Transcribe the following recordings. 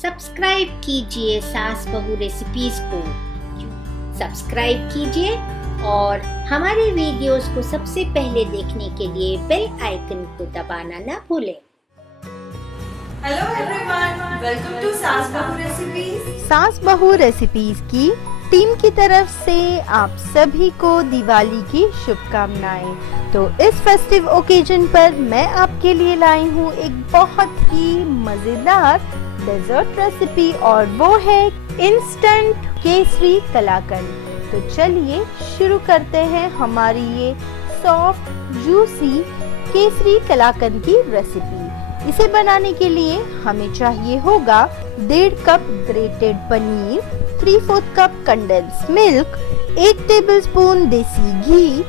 Subscribe कीजिए सास बहू रेसिपीज को, सब्सक्राइब कीजिए और हमारे वीडियोस को सबसे पहले देखने के लिए बेल आइकन को दबाना ना भूलें। हेलो एवरीवन, वेलकम टू सास बहू रेसिपीज। सास बहू रेसिपीज की टीम की तरफ से आप सभी को दिवाली की शुभकामनाएं। तो इस फेस्टिव ओकेजन पर मैं आपके लिए लाई हूँ एक बहुत ही मजेदार डेजर्ट रेसिपी और वो है इंस्टेंट केसरी कलाकंद। तो चलिए शुरू करते हैं हमारी ये सॉफ्ट जूसी केसरी कलाकंद की रेसिपी। इसे बनाने के लिए हमें चाहिए होगा 1.5 cup grated paneer, 3/4 cup condense milk, 1 tablespoon देसी घी,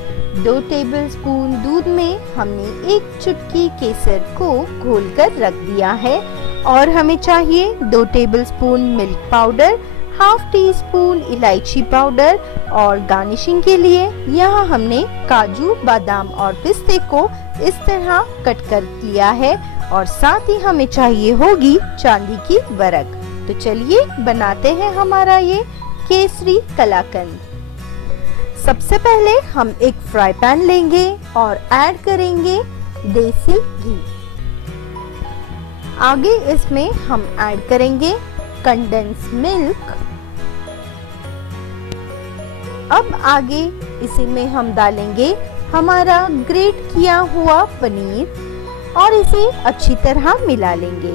2 टेबलस्पून दूध में हमने 1 चुटकी केसर को घोलकर रख दिया है और हमें चाहिए 2 टेबलस्पून मिल्क पाउडर, ½ टीस्पून इलायची पाउडर और गार्निशिंग के लिए यहाँ हमने काजू, बादाम और पिस्ते को इस तरह कट कर लिया है और साथ ही हमें चाहिए होगी चांदी की वरक। तो चलिए बनाते हैं हमारा ये केसरी कलाकंद। सबसे पहले हम एक फ्राई पैन लेंगे और ऐड करेंगे देसी घी। आगे इसमें हम ऐड करेंगे कंडेंस मिल्क। अब आगे इसी में हम डालेंगे हमारा ग्रेट किया हुआ पनीर और इसे अच्छी तरह मिला लेंगे।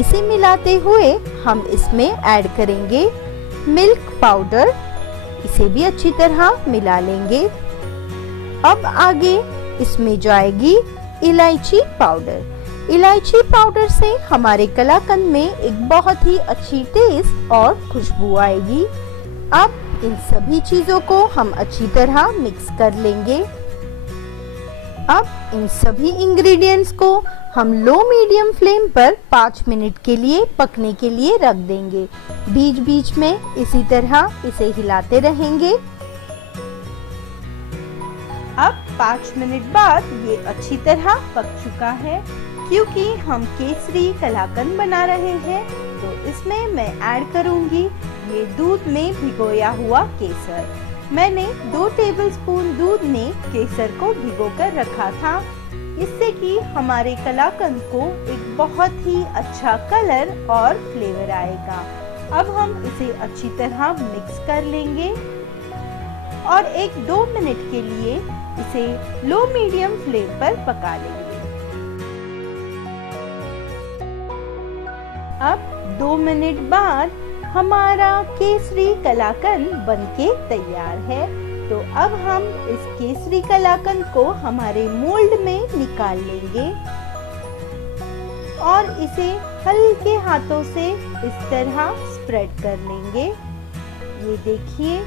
इसे मिलाते हुए हम इसमें ऐड करेंगे मिल्क पाउडर, इसे भी अच्छी तरह मिला लेंगे। अब आगे इसमें जाएगी इलायची पाउडर। इलायची पाउडर से हमारे कलाकंद में एक बहुत ही अच्छी टेस्ट और खुशबू आएगी। अब इन सभी चीजों को हम अच्छी तरह मिक्स कर लेंगे। अब इन सभी इंग्रेडिएंट्स को हम लो मीडियम फ्लेम पर 5 मिनट के लिए पकने के लिए रख देंगे। बीच बीच में इसी तरह इसे हिलाते रहेंगे। अब 5 मिनट बाद ये अच्छी तरह पक चुका है। क्योंकि हम केसरी कलाकंद बना रहे हैं तो इसमें मैं ऐड करूंगी ये दूध में भिगोया हुआ केसर। मैंने 2 टेबलस्पून दूध में केसर को भिगोकर रखा था, इससे कि हमारे कलाकंद को एक बहुत ही अच्छा कलर और फ्लेवर आएगा। अब हम इसे अच्छी तरह मिक्स कर लेंगे और 1-2 मिनट के लिए इसे लो मीडियम फ्लेम पर पका लेंगे। अब 2 मिनट बाद हमारा केसरी कलाकंद बनके तैयार है। तो अब हम इस केसरी कलाकंद को हमारे मोल्ड में निकाल लेंगे और इसे हल्के हाथों से इस तरह स्प्रेड कर लेंगे। ये देखिए।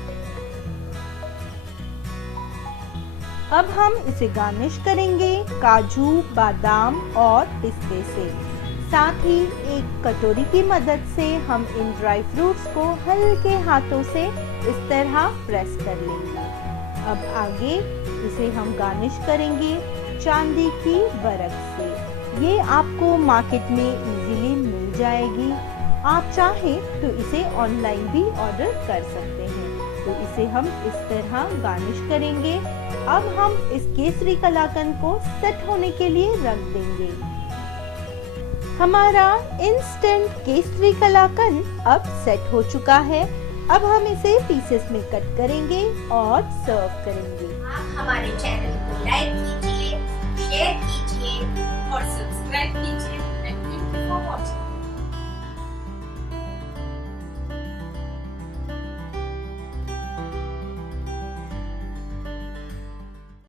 अब हम इसे गार्निश करेंगे काजू, बादाम और पिस्ते से। साथ ही एक कटोरी की मदद से हम इन ड्राई फ्रूट्स को हल्के हाथों से इस तरह प्रेस कर लेंगे। अब आगे इसे हम गार्निश करेंगे चांदी की वरक से। ये आपको मार्केट में इजीली मिल जाएगी। आप चाहें तो इसे ऑनलाइन भी ऑर्डर कर सकते हैं। तो इसे हम इस तरह गार्निश करेंगे। अब हम इस केसरी कलाकंद को सेट होने के लिए रख देंगे। हमारा इंस्टेंट केसरी कलाकंद अब सेट हो चुका है। अब हम इसे पीसेस में कट करेंगे और सर्व करेंगे। आप हमारे चैनल को लाइक कीजिए, शेयर कीजिए